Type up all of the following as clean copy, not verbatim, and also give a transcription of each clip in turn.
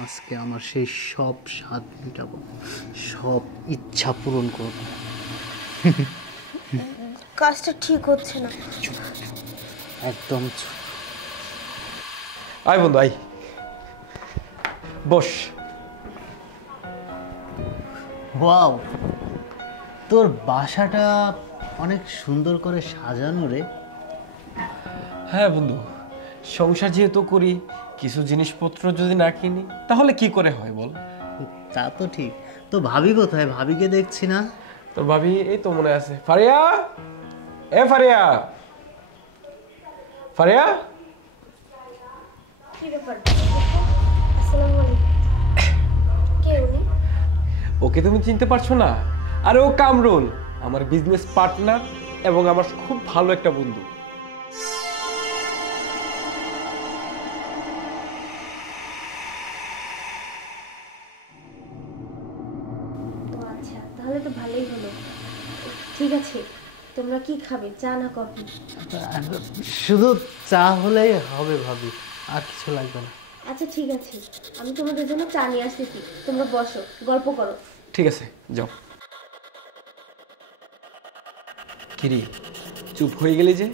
আজকে আমার সেই সব স্বাদ মেটাবো, সব ইচ্ছা পূরণ করব। কাজটা ঠিক হচ্ছে না। একদম আয় বন্ধু আয়, বস। ওয়াও, তোর বাসাটা অনেক সুন্দর করে সাজানো রে। হ্যাঁ বন্ধু, সংসার যেহেতু করি, কিছু জিনিসপত্র যদি না কিনি তাহলে কি করে হয় বল? তা তো ঠিক। তো ভাবি কোথায়? ভাবিকে দেখছি না। তো ভাবি এই তো মনে আছে। ফারিয়া, এ ফারিয়া, ফারিয়া। কি ব্যাপার? আসসালামু আলাইকুম। কে উনি? ওকে তুমি চিনতে পারছো না? আরে ও কামরুল, আমার বিজনেস পার্টনার এবং আমার খুব ভালো একটা বন্ধু। ও আচ্ছা, তাহলে তো ভালোই হলো। ঠিক আছে, তোমরা কি খাবে, চা না কফি? শুধু চা হলেই হবে ভাবি, আর কিছু লাগবে না। আচ্ছা ঠিক আছে, আমি তোমাদের জন্য চা নিয়ে আসতেছি, তোমরা বসো, গল্প করো। ঠিক আছে, যাও। কিরি, চুপ হয়ে গেলি যে?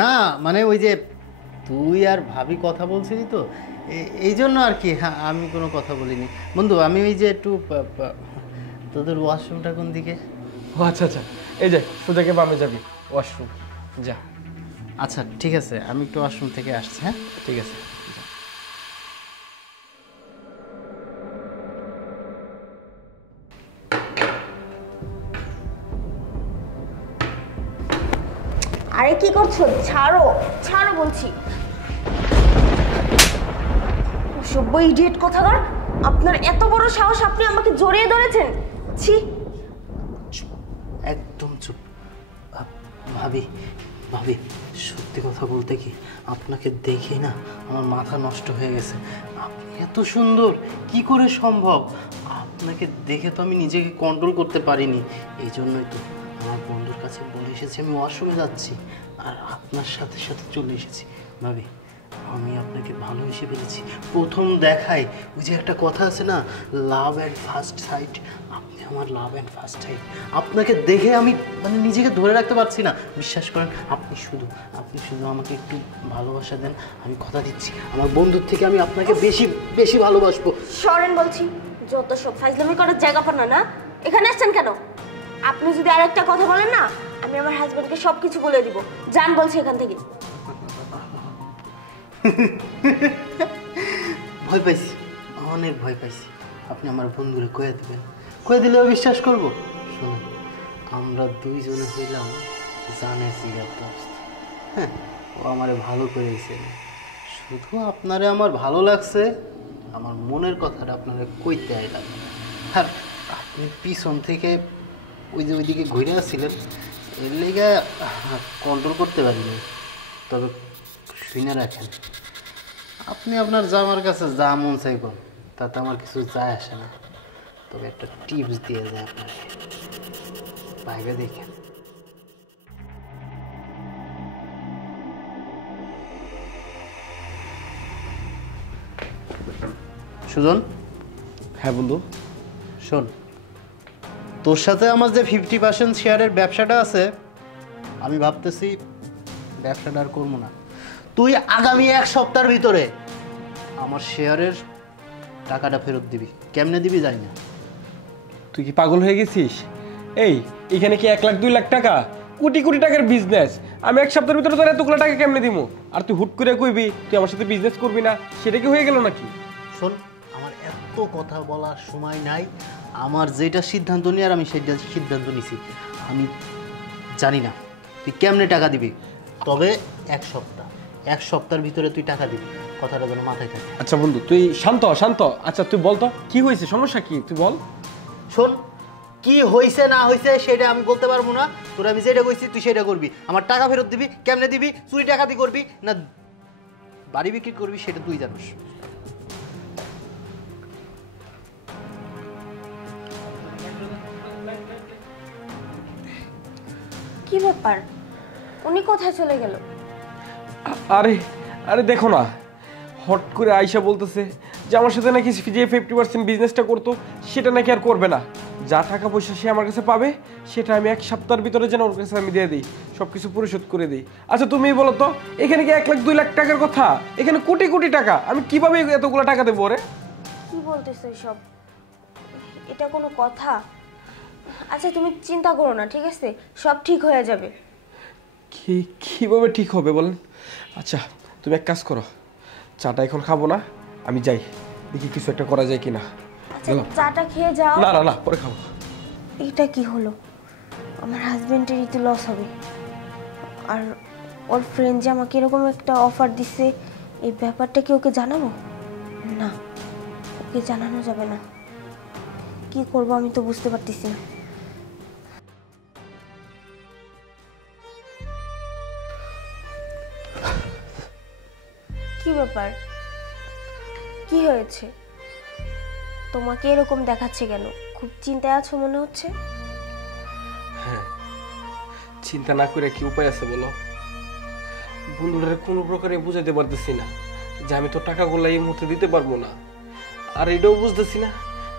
না মানে ওই যে তুই আর ভাবি কথা বলছিলি তো, এই জন্য আর কি। হ্যাঁ, আমি কোনো কথা বলিনি বন্ধু। আমি ওই যে একটু তোদের ওয়াশরুমটা কোন দিকে? ও আচ্ছা আচ্ছা, এই যে সোজাকে বামে যাবি, ওয়াশরুম যা। আচ্ছা ঠিক আছে, আমি একটু ওয়াশরুম থেকে আসছি। হ্যাঁ ঠিক আছে। আরে কি করছো? ছাড়ো, ছাড়ো বলছি। অসভ্য ইডিয়েট কোথাকার! আপনার এত বড় সাহস, আপনি আমাকে জড়িয়ে ধরেছেন! ছি! একদম চুপ। ভাবি ভাবি, সত্যি কথা বলতে কি, আপনাকে দেখে না আমার মাথা নষ্ট হয়ে গেছে। আপনি এত সুন্দর, কি করে সম্ভব? আপনাকে দেখে তো আমি নিজেকে কন্ট্রোল করতে পারিনি। এই জন্যই তো আমার বন্ধুর কাছে বলে এসেছি আমি ওয়াশরুমে যাচ্ছি, আর আপনার সাথে সাথে চলে এসেছি। ভাবি, আমি আপনাকে ভালোবেসে ফেলেছি প্রথম দেখায়। ওই যে একটা কথা আছে না, লাভ অ্যাট ফার্স্ট সাইট। আপনি আমার লাভ অ্যাট ফার্স্ট সাইট। আপনাকে দেখে আমি মানে নিজেকে ধরে রাখতে পারছি না। বিশ্বাস করেন, আপনি শুধু আমাকে একটু ভালোবাসা দেন, আমি কথা দিচ্ছি আমার বন্ধুর থেকে আমি আপনাকে বেশি বেশি ভালোবাসবো। সরেন বলছি, যত সব ফাইজলামি করার জায়গা পান না। এখানে আসছেন কেন? আপনি যদি আরেকটা কথা বলেন না, আমি আমার হাজবেন্ডকে সবকিছু বলে দিব। যান বলছি এখান থেকে। ভয় পাইছি, অনেক ভয় পাইছি। আপনি আমার বন্ধুরে কয়ে দেবেন, কয়ে দিলেও বিশ্বাস করবো। শুনুন, আমরা দুইজনে হইলাম জানের জিগার দোস্ত। হ্যাঁ, ও আমারে ভালো করেছে। শুধু আপনারে আমার ভালো লাগছে, আমার মনের কথাটা আপনারা কইতে আইলাম। আর আপনি পিছন থেকে ওই যে ওইদিকে ঘুরে আসছিলেন, এর লেগে কন্ট্রোল করতে পারিনি। তবে শুনে রাখেন, আপনি আপনার জামার কাছে যা মন চাই কর, তাতে আমার কিছু যায় আসে না। তবে একটা টিপস দিয়ে যায় আপনাকে, বাইরে দেখেন। সুজন। হ্যাঁ বন্ধু। শোন, তোর সাথে আমার যে 50% শেয়ারের ব্যবসাটা আছে, আমি ভাবতেছি ব্যবসাটা আর করবো না। তুই আগামী 1 সপ্তাহের ভিতরে আমার শেয়ারের টাকাটা ফেরত দিবি। কেমনে দিবি জানি না। তুই কি পাগল হয়ে গেছিস? এখানে কি 1 লাখ 2 লাখ টাকা, কোটি কোটি টাকার বিজনেস। আমি 1 সপ্তাহের ভিতরে তোর এতগুলো টাকা কেমনে দিব? আর তুই হুট করে কইবি তুই আমার সাথে বিজনেস করবি না, সেটা কি হয়ে গেল নাকি? শোন, আমার এত কথা বলার সময় নাই। আমার যেটা সিদ্ধান্ত নিয়ে আর আমি সেটা সিদ্ধান্ত নিছি। আমি জানি না তুই কেমনে টাকা দিবি, তবে 1 সপ্তাহের ভিতরে তুই টাকা দিবি। কথাটা যেন মাথায় থাকে। আচ্ছা বন্ধু, তুই শান্ত শান্ত। আচ্ছা তুই বল তো কি হয়েছে, সমস্যা কি তুই বল। শোন, কি হয়েছে না হয়েছে সেটা আমি বলতে পারবো না। তোর আমি যেটা কইছি তুই সেটা করবি। আমার টাকা ফেরত দিবি। কেমনে দিবি? চুরি টাকাতি করবি না বাড়ি বিক্রি করবি সেটা তুই জানিস। কি ব্যাপার, উনি কোথায় চলে গেল? আরে আরে দেখো না, হট করে আয়শা বলতেছে যে আমার সাথে নাকি যে 50% বিজনেসটা করতো সেটা নাকি আর করবে না। যা টাকা পয়সা সে আমার কাছে পাবে সেটা আমি 1 সপ্তাহের ভিতরে যেন ওর কাছে আমি দিয়ে দিই, সব কিছু পরিশোধ করে দিই। আচ্ছা তুমিই বলো তো, এখানে কি 1 লাখ 2 লাখ টাকার কথা? এখানে কোটি কোটি টাকা, আমি কিভাবে এতগুলো টাকা দেবো রে? কি বলতেছো এসব? এটা কোনো কথা? আচ্ছা তুমি চিন্তা করো না, ঠিক আছে? সব ঠিক হয়ে যাবে। কিভাবে ঠিক হবে বলেন? আচ্ছা তুমি এক কাজ করো, চাটা এখন খাবো না, আমি যাই, দেখি কিছু একটা করা যায় কিনা। আচ্ছা চাটা খেয়ে যাও। না না না, পরে খাবো। এটা কি হলো? আমার হাজবেন্ডেরই তো লস হবে। আর ওর ফ্রেন্ড যে আমাকে এরকম একটা অফার দিছে, এই ব্যাপারটা কি ওকে জানাবো? না, ওকে জানানো যাবে না। কি করব আমি তো বুঝতে পারতেছি না। কি ব্যাপার? কি হয়েছে? তোমাকে এরকম দেখাচ্ছে কেন? খুব চিন্তায় আছো মনে হচ্ছে। হ্যাঁ, চিন্তা না করে কি উপায় আছে বলো? বন্ধুটারে কোনো প্রকারে বুঝাতে পারতেছি না যে আমি তো টাকাগুলো এই মুহূর্তে দিতে পারবো না, আর এটাও বুঝতেছি না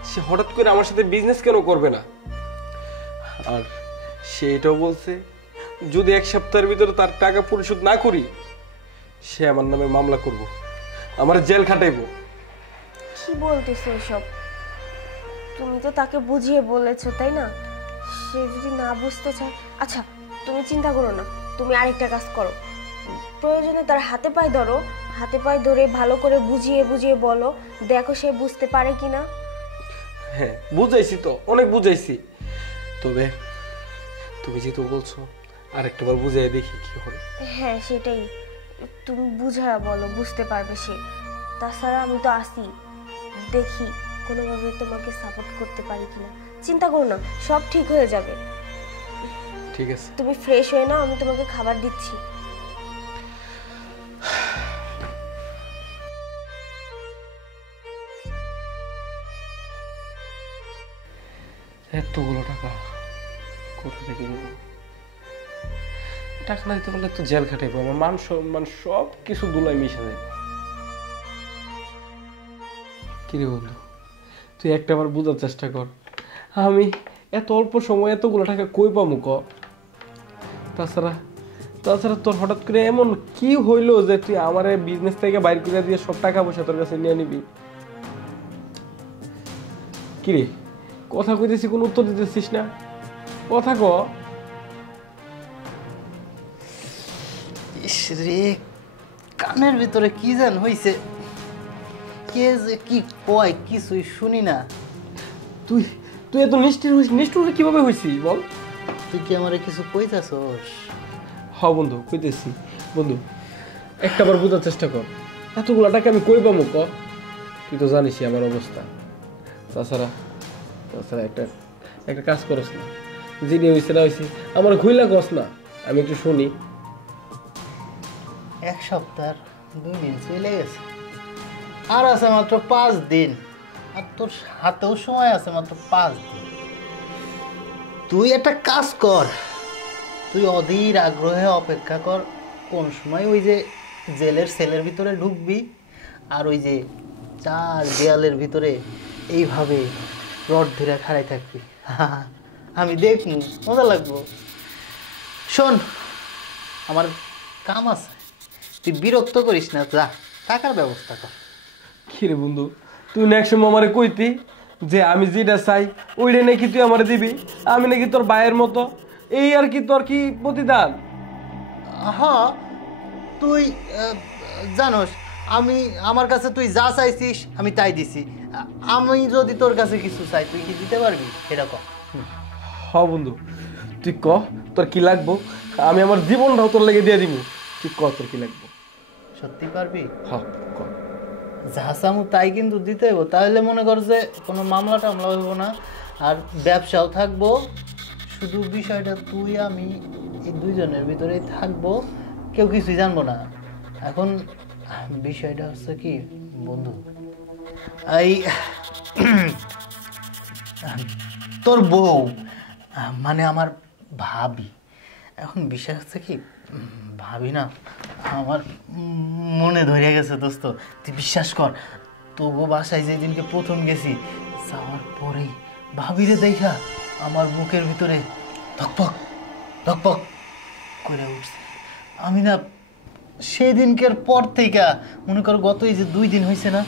সে হঠাৎ করে আমার সাথে বিজনেস কেন করবে না। আর সে এটাও বলছে যদি 1 সপ্তাহের ভিতরে তার টাকা পরিশোধ না করি সে আমার নামে মামলা করব, আমার জেল খাটাইবো। কি বলতেছো এসব? তুমি তো তাকে বুঝিয়ে বলেছো তাই না? সে যদি না বুঝতে চায়, আচ্ছা তুমি চিন্তা করো না, তুমি আরেকটা কাজ করো। প্রয়োজনে তার হাতে পায়ে ধরো, হাতে পায়ে ধরে ভালো করে বুঝিয়ে বুঝিয়ে বলো, দেখো সে বুঝতে পারে কিনা। হ্যাঁ বুঝাইছি তো, অনেক বুঝাইছি, তবে তুমি যেহেতু বলছো আরেকটা বার বুঝাই দেখি কি হয়। হ্যাঁ সেটাই, তুমি বুঝায়া বলো, বুঝতে পারবে সে। তাছাড়া আমি তো আসি, দেখি কোনোভাবে তোমাকে সাপোর্ট করতে পারি কিনা। চিন্তা করো না, সব ঠিক হয়ে যাবে। ঠিক আছে, তুমি ফ্রেশ হয়ে নাও, আমি তোমাকে খাবার দিচ্ছি। এতগুলো টাকা কোথা থেকে দেবো? টাকা না দিতে পারলে তো জেল খাটাইবো, আমার মান সম্মান সব কিছু দুলাই মিশে যাবে। কিরে বন্ধু, তুই একটা বার বোঝার চেষ্টা কর, আমি এত অল্প সময় এতগুলো টাকা কই পাবো ক? তাছাড়া তাছাড়া তোর হঠাৎ করে এমন কি হইলো যে তুই আমার বিজনেস থেকে বাইর করে দিয়ে সব টাকা পয়সা তোর কাছে নিয়ে নিবি? কিরে কথা কইতেছি, কোনো উত্তর দিতেছিস না, কথা ক। ইস রে, কানের ভিতরে কি জান হইছে, কে যে কি কয় কিছুই শুনি না। তুই তুই এত নিষ্ঠুর কিভাবে হইছিস বল? তুই কি আমারে কিছু কইতাছস? হ বন্ধু কইতেছি। বন্ধু একটা বার বোঝার চেষ্টা কর, এতগুলো টাকা আমি কই পাবো ক? তুই তো জানিসই আমার অবস্থা। তাছাড়া তাছাড়া একটা একটা কাজ করস না, যিনি হয়েছে না হয়েছে আমার ঘুইলা কস না, আমি একটু শুনি। 1 সপ্তাহ 2 দিন চলে গেছে, আর আছে মাত্র 5 দিন, আর তোর হাতেও সময় আছে মাত্র 5 দিন। তুই একটা কাজ কর, তুই অধীর আগ্রহে অপেক্ষা কর কোন সময় ওই যে জেলের সেলের ভিতরে ঢুকবি, আর ওই যে 4 দেয়ালের ভিতরে এইভাবে রড ধরে খাড়াই থাকবি। আমি দেখবো, মজা লাগবো। শোন, আমার কাম আছে, তুই বিরক্ত করিস না, যা টাকার ব্যবস্থা কর। কিরে বন্ধু, তুই না একসময় আমারে কইতি যে আমি যেটা চাই ওইটা নাকি তুই আমারে দিবি, আমি নাকি তোর ভাইয়ের মতো, এই আর কি তোর কি প্রতিদান? হ্যাঁ, তুই জানোস আমি, আমার কাছে তুই যা চাইছিস আমি তাই দিছি। আমি যদি তোর কাছে কিছু চাই তুই কি দিতে পারবি? এরকম। হ বন্ধু, তুই ক তোর কি লাগবো, আমি আমার জীবনটাও তোর লেগে দিয়ে দিব। তুই ক তোর কি লাগবো। সত্যি পারবি? হ ক। যা চামু তাই কিন্তু দিতে হইব, তাহলে মনে কর যে কোনো মামলা টামলা হইব না, আর ব্যবসাও থাকবো। শুধু বিষয়টা তুই আমি এই দুইজনের ভিতরেই থাকবো, কেউ কিছুই জানবো না। এখন বিষয়টা হচ্ছে কি বন্ধু, এই তোর বউ মানে আমার ভাবি, এখন বিষয় হচ্ছে কি ভাবি না আমার মনে ধরে গেছে দোস্ত, তুই বিশ্বাস কর, তোগো বাসায় যেদিনকে প্রথম গেছি, যাওয়ার পরেই ভাবিরে দেখা আমার বুকের ভিতরে ধকপক ধকপক করে উঠছে। আমি না সেদিনকের পর থেকে মনে করো গত এই যে 2 দিন হয়েছে না,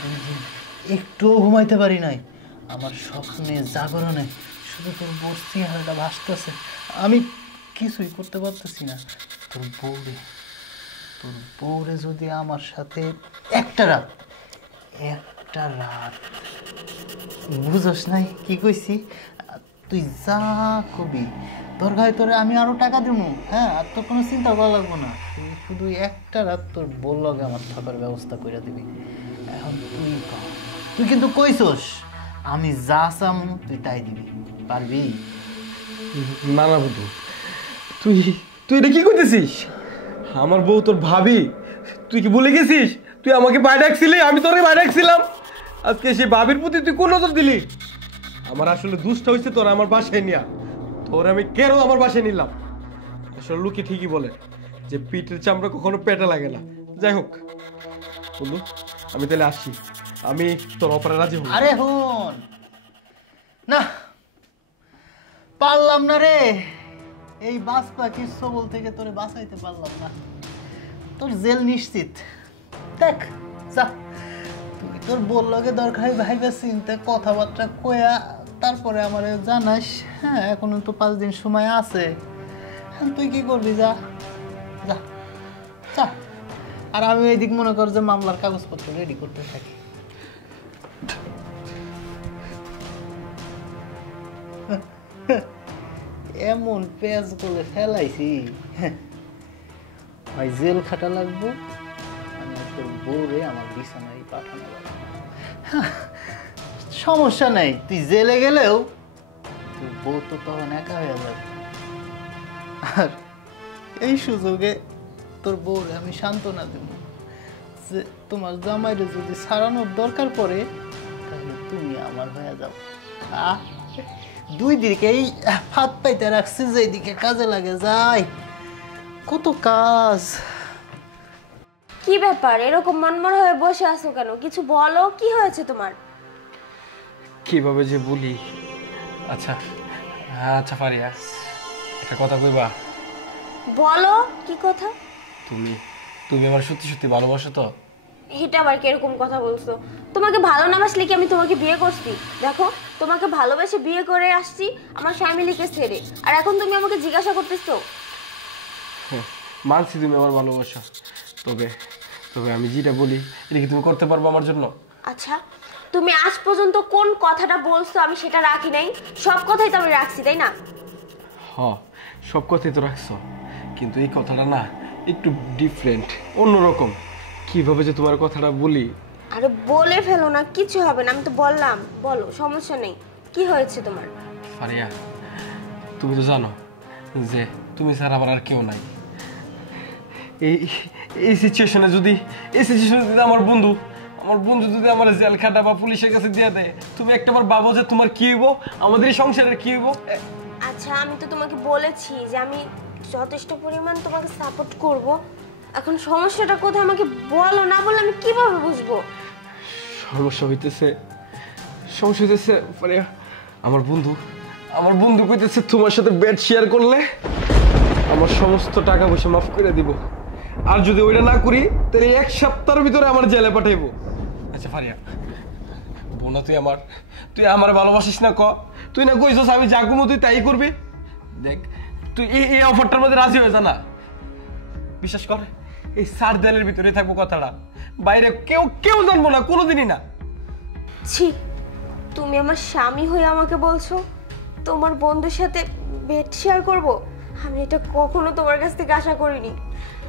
2 দিন একটুও ঘুমাইতে পারি নাই। আমার স্বপ্নে জাগরণে শুধু তোর বউর চেহারাটা ভাসতেছে, আমি কিছুই করতে পারতেছি না। তোর বউরে যদি আমার সাথে একটা রাত বুঝোস নাই কি কইছি? তুই যা কবি দরকার তোরে আমি আরো টাকা দেবো, হ্যাঁ, আর তোর কোনো চিন্তা করা লাগবো না। তুই শুধু একটা রাত তোর বললগে আমার থাকার ব্যবস্থা করে দিবি। এখন তুই কিন্তু কইছস আমি যা চাম তুই তাই দিবি, পারবি? না না বন্ধু, তুই তুই এটা কি করতেছিস? আমার বউ তোর ভাবি, তুই কি ভুলে গেছিস? তুই আমাকে বাইরে ডাকছিলি, আমি তোরে বাইরে ডাকছিলাম। আজকে সেই ভাবির প্রতি তুই কোন নজর দিলি? আমার আসলে দুষ্ট হয়েছে তোরা আমার বাসায় নিয়া। তোর আমি কেন আমার বাসায় নিলাম? আসলে লোকে ঠিকই বলে যে পিঠের চামড়া কখনো পেটে লাগে না। যাই হোক বন্ধু, আমি তাহলে আসছি, আমি তোর অফারে রাজি হব। আরে হন না, পারলাম না রে, এই বাস পাখির সবল থেকে তোরে বাঁচাইতে পারলাম না। তোর জেল নিশ্চিত। দেখ যা, তুই তোর বললগে দরকার ভাইবা চিন্তা কথাবার্তা কয়া তারপরে আমার জানাস। হ্যাঁ, এখনো তো 5 দিন সময় আছে। তুই কি করবি? যা যা যা। আর আমি এইদিক মনে কর যে মামলার কাগজপত্র রেডি করতে থাকি। এমন পেঁয়াজ করে ফেলাইছি, হয় জেল খাটা লাগবো, তোর বউরে আমার বিছানায় পাঠানো লাগবে। সমস্যা নাই, তুই জেলে গেলেও তোর বউ তো তখন একা হয়ে যাবে। আর এই সুযোগে তোর বউরে আমি সান্ত্বনা দেব যে তোমার জামাইরে যদি ছাড়ানোর দরকার পড়ে তাহলে তুমি আমার হয়ে যাও। 2 দিকে এই ফাঁদ পাইতে রাখছি, যে দিকে কাজে লাগে যায়। কত কাজ। কি ব্যাপার এরকম মনমর হয়ে বসে আছো কেন? কিছু বলো, কি হয়েছে তোমার? কিভাবে যে বলি। আচ্ছা আচ্ছা ফারিয়া, একটা কথা কইবা? বলো, কি কথা? তুমি তুমি আমার সত্যি সত্যি ভালোবাসো তো? এটা আবার কিরকম কথা বলছো? তোমাকে ভালো না বাসলে কি আমি তোমাকে বিয়ে করছি? দেখো, তোমাকে ভালোবেসে বিয়ে করে আসছি আমার ফ্যামিলিকে ছেড়ে, আর এখন তুমি আমাকে জিজ্ঞাসা করতেছো? মানছি তুমি আমার ভালোবাসা, তবে তবে আমি যেটা বলি এটা কি তুমি করতে পারবে আমার জন্য? আচ্ছা, তুমি আজ পর্যন্ত কোন কথাটা বলছো আমি সেটা রাখি নাই? সব কথাই তো আমি রাখছি, তাই না? হ্যাঁ, সব কথাই তো রাখছো, কিন্তু এই কথাটা না একটু ডিফারেন্ট, অন্যরকম। কিভাবে যে তোমার কথাটা বলি? আরে বলে ফেলো না, কিছু হবে না, আমি তো বললাম। বলো, সমস্যা নেই। কি হয়েছে তোমার? ফারিয়া, তুমি তো জানো যে তুমি ছাড়া আমার আর কেউ নাই। এই এই সিচুয়েশনে যদি আমার বন্ধু যদি আমার জেল খাটা বা পুলিশের কাছে দিয়ে দেয়, তুমি একটাবার ভাবো যে তোমার কি হইব, আমাদের এই সংসারের কি হইব? আচ্ছা, আমি তো তোমাকে বলেছি যে আমি যথেষ্ট পরিমাণ তোমাকে সাপোর্ট করব। এখন সমস্যাটা কোথায় আমাকে বলো, না বললে আমি কিভাবে বুঝবো? সমস্যা হইতেছে ফারিয়া, আমার বন্ধু কইতেছে তোমার সাথে বেড শেয়ার করলে আমার সমস্ত টাকা পয়সা মাফ করে দিব, আর যদি ওইটা না করি তাহলে 1 সপ্তাহের ভিতরে আমার জেলে পাঠাইবো। আচ্ছা ফারিয়া, বোনা তুই আমার ভালোবাসিস না? তুই না কইছস আমি যা কমো তুই তাই করবি। দেখ, তুই এই অফারটার মধ্যে রাজি হয়ে যা না। বিশ্বাস কর, এই 4 দেয়ালের ভিতরে থাকবো কথাটা, বাইরে কেউ জানবো না, কোনোদিনই না। ছি, তুমি আমার স্বামী হয়ে আমাকে বলছো তোমার বন্ধুর সাথে বেড শেয়ার করব? আমি এটা কখনো তোমার কাছ থেকে আশা করিনি।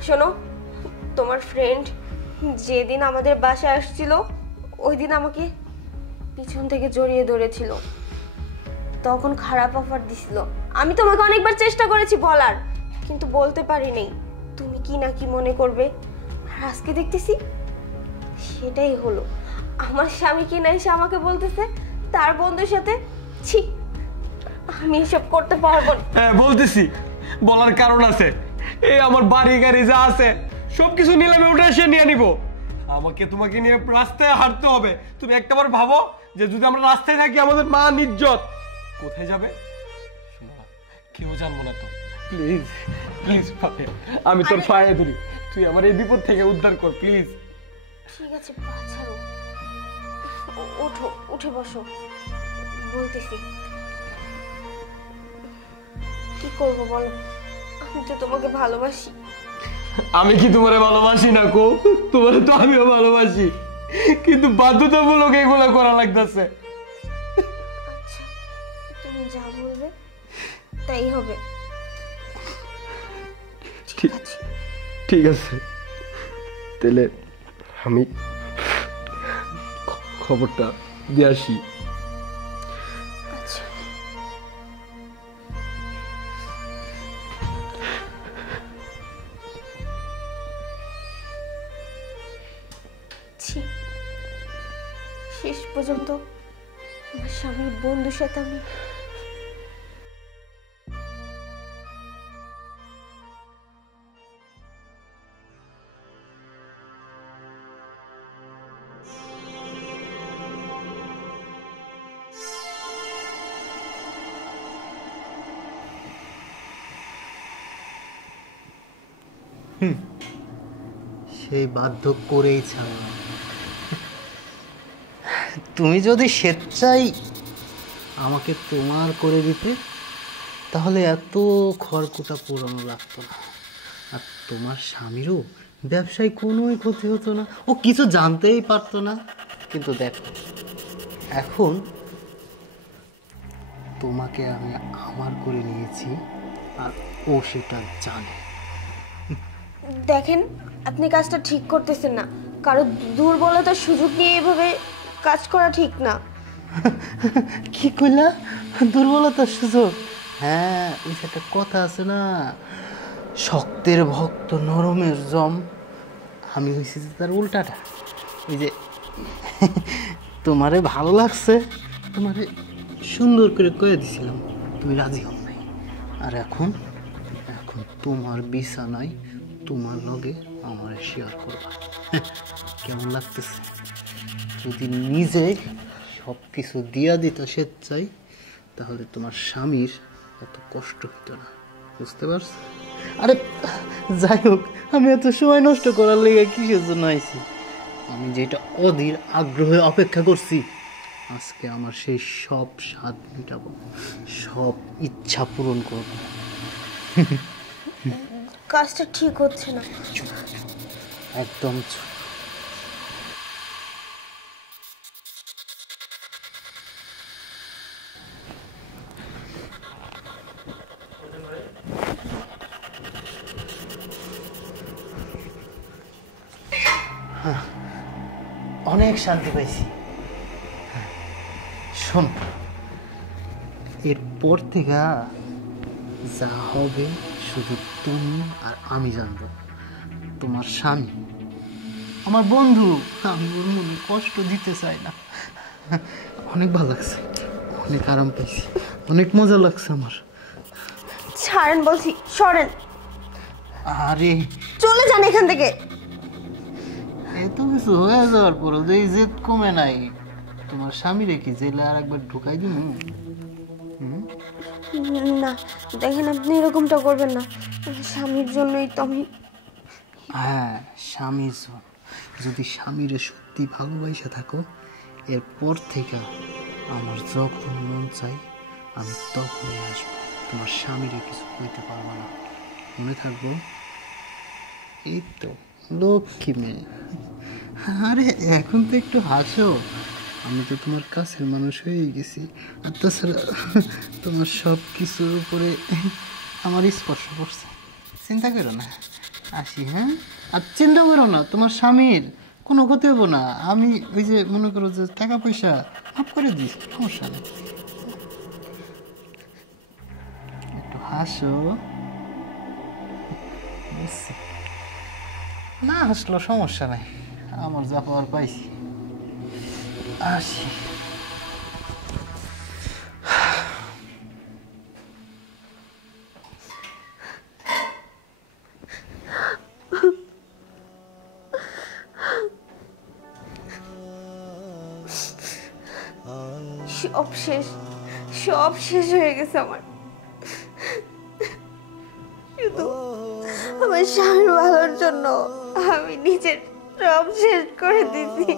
শোনো, তোমার ফ্রেন্ড যেদিন আমাদের বাসায় আসছিল ওই দিন আমাকে পিছন থেকে জড়িয়ে ধরেছিল, তখন খারাপ অফার দিছিল। আমি তোমাকে অনেকবার চেষ্টা করেছি বলার, কিন্তু বলতে পারিনি। তুমি কি না কি মনে করবে, আর আজকে দেখতেছি সেটাই হলো। আমার স্বামী কি না এসে আমাকে বলতেছে তার বন্ধুর সাথে। ছি, আমি এসব করতে পারবো না। হ্যাঁ বলতেছি, বলার কারণ আছে। এই আমার বাড়ি গাড়ি যা আছে সবকিছু নিলামে উঠে এসে নিয়ে নিব। আমাকে তোমাকে নিয়ে রাস্তায় হাঁটতে হবে। তুমি একটাবার ভাবো যে যদি আমরা রাস্তায় থাকি আমাদের মা নির্জত কোথায় যাবে? শোনো না, কেউ জানবো না তো, প্লিজ প্লিজ পাপে, আমি তোর পায়ে ধরি, তুই আমার এই বিপদ থেকে উদ্ধার কর প্লিজ। ঠিক আছে পা ছাড়ো, ওঠো, উঠে বসো, বলতেছি। কি করবো বলো, আমি তো তোমাকে ভালোবাসি। আমি কি তোমারে ভালোবাসি না কো? তোমারে তো আমিও ভালোবাসি, কিন্তু বাধ্যতামূলক এগুলো করা লাগতেছে। আচ্ছা, তুমি যা বলবে তাই হবে। ঠিক আছে, ঠিক আছে, তাহলে আমি খবরটা দিয়ে আসি। আচ্ছা। ছি, শেষ পর্যন্ত আমার স্বামীর বন্ধুর সাথে আমি সেই বাধ্য করেই ছাড়লাম। তুমি যদি স্বেচ্ছায় আমাকে তোমার করে দিতে তাহলে এত খড়কুটা পুরানো লাগতো না, আর তোমার স্বামীরও ব্যবসায় কোনোই ক্ষতি হতো না, ও কিছু জানতেই পারতো না। কিন্তু দেখো এখন তোমাকে আমি আমার করে নিয়েছি আর ও সেটা জানে। দেখেন, আপনি কাজটা ঠিক করতেছেন না। কারো দুর্বলতার সুযোগ নিয়ে এভাবে কাজ করা ঠিক না। কি কইলা? দুর্বলতার সুযোগ? হ্যাঁ, ওই যে একটা কথা আছে না, শক্তের ভক্ত নরমের জম। আমি হয়েছি যে তার উল্টাটা। ওই যে তোমারে ভালো লাগছে, তোমারে সুন্দর করে কয়ে দিছিলাম, তুমি রাজি হও নাই। আর এখন এখন তোমার বিছানায় তোমার লগে আমার শেয়ার করবা। কেমন লাগতেছে? যদি নিজে সব কিছু দিয়া দিত স্বেচ্ছায় তাহলে তোমার স্বামীর এত কষ্ট হতো না, বুঝতে পারছো? আরে যাই হোক, আমি এত সময় নষ্ট করার লেগে কিসের জন্য আইছি? আমি যেটা অধীর আগ্রহে অপেক্ষা করছি, আজকে আমার সেই সব স্বাদ মেটাবো, সব ইচ্ছা পূরণ করবো। কাজটা ঠিক হচ্ছে না। একদম চুপ। অনেক শান্তি পাইছি। শোন, এরপর থেকে যা হবে শুধু তুমি আর আমি জানবো। তোমার স্বামী আমার বন্ধু, আমি ওর মনে কষ্ট দিতে চাই না। অনেক ভালো লাগছে, অনেক আরাম পাইছি, অনেক মজা লাগছে আমার। ছাড়েন বলছি, সরেন, আরে চলে যান এখান থেকে। এত কিছু হয়ে যাওয়ার পর যে জেদ কমে নাই, তোমার স্বামী রেখে জেলে আর একবার ঢুকাই দিন। না দেখেন, আপনি এরকমটা করবেন না। স্বামীর জন্যই তো আমি। হ্যাঁ, স্বামীর জন্য। যদি স্বামীরে সত্যি ভালোবাসা থাকো, এরপর থেকে আমার যখন মন চাই আমি তখনই আসবো। তোমার স্বামীরে কিছু কইতে পারবো না, মনে থাকবো। এই তো লক্ষ্মী মেয়ে। আরে এখন তো একটু হাসো, আমি তো তোমার কাছের মানুষ হয়ে গেছি। আর তাছাড়া তোমার সব কিছুর উপরে আমার স্পর্শ পড়ছে। চিন্তা করো না, আসি। হ্যাঁ, আর চিন্তা করো না, তোমার স্বামীর কোনো ক্ষতি হবো না। আমি ওই যে মনে করো যে টাকা পয়সা মাফ করে দিস, সমস্যা নেই। একটু হাসো, বুঝছি। না হাসলো সমস্যা নাই, আমার যা পাওয়ার পাইছি। আসি। সব শেষ, সব শেষ হয়ে গেছে আমার। শুধু আমার স্বামীর ভালোর জন্য আমি নিজের সব শেষ করে দিছি।